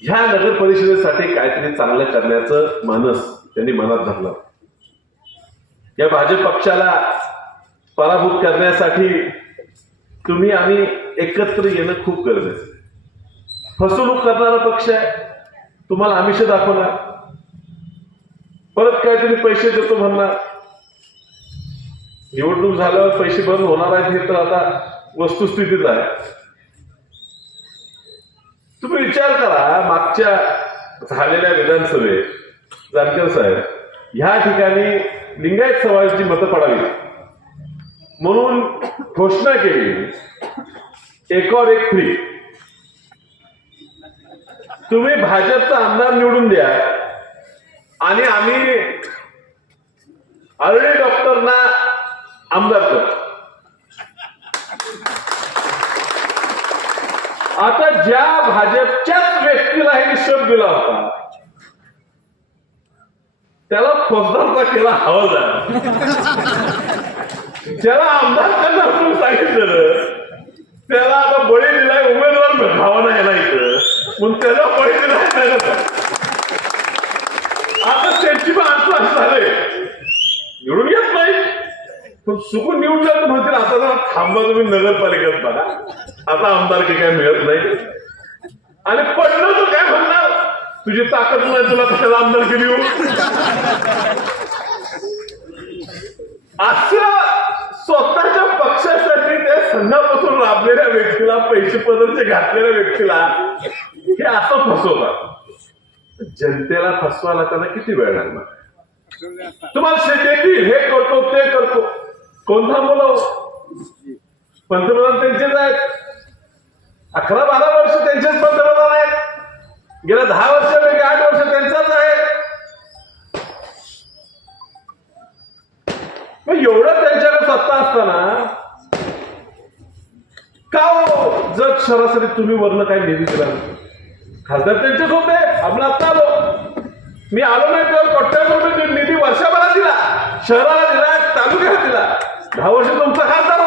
ह्या नगर परिषदेसाठी काहीतरी चांगलं करण्याचं मानस त्यांनी मनात धरलं. या भाजप पक्षाला पराभूत करण्यासाठी तुम्ही आम्ही एकत्र येणं खूप गरजेचं फसवणूक करणारा पक्ष आहे. तुम्हाला आमिष दाखवणार. परत काहीतरी पैसे देतो म्हणणार. निवडणूक झाल्यावर पैसे बंद होणार आहेत हे तर आता वस्तुस्थितीच आहे. तुम्ही विचार करा मागच्या झालेल्या विधानसभेत जानकर साहेब ह्या ठिकाणी लिंगायत समाजाची मतं पडावी म्हणून घोषणा केली एकावर एक फ्री. तुम्ही भाजपचा आमदार निवडून द्या आणि आम्ही अरळी डॉक्टरना आमदार करतो आता ज्या भाजपच्याच व्यक्तीला हे शब्द दिला होता त्याला फौजदारचा केला हवालदार ज्याला आमदार त्यांना म्हणून सांगितलं त्याला आता बळी दिलाय उमेदवार भेटावा नाही इथं. पण त्याला बळी दिलाय आता त्यांची माणसं असं झाले. निवडून येत नाही पण चुकून निवडून म्हणतील आता जरा थांबा तुम्ही नगरपालिकेत बघा. आता आमदारकी काय मिळत नाही. आणि पडलं तर काय म्हणणार? तुझी ताकद नाही तुला कशाला आमदार केली असं स्वतःच्या पक्षासाठी त्या संघापासून राबलेल्या व्यक्तीला पैसे पदरचे घातलेल्या व्यक्तीला हे असं फसवतात. जनतेला फसवायला त्यांना किती वेळ लागणार? तुम्हाला शेती देतील हे करतो ते करतो. कोणता थांबवलं पंतप्रधान त्यांचेच आहेत. अकरा बारा वर्ष त्यांचेच पंतप्रधान आहेत. गेल्या दहा वर्षापैकी आठ वर्ष त्यांचाच आहे. मग एवढं त्यांच्याकडे सत्ता असताना का हो जग सरासरी तुम्ही वरनं काही निधी दिला नाही? खासदार त्यांचेच होते आपण आता आलो. मी आलो नाही तर कोट्यावधी निधी वर्षभरात दिला शहराला दिला तालुक्याला दिला. दहा वर्ष तुमचा खासदार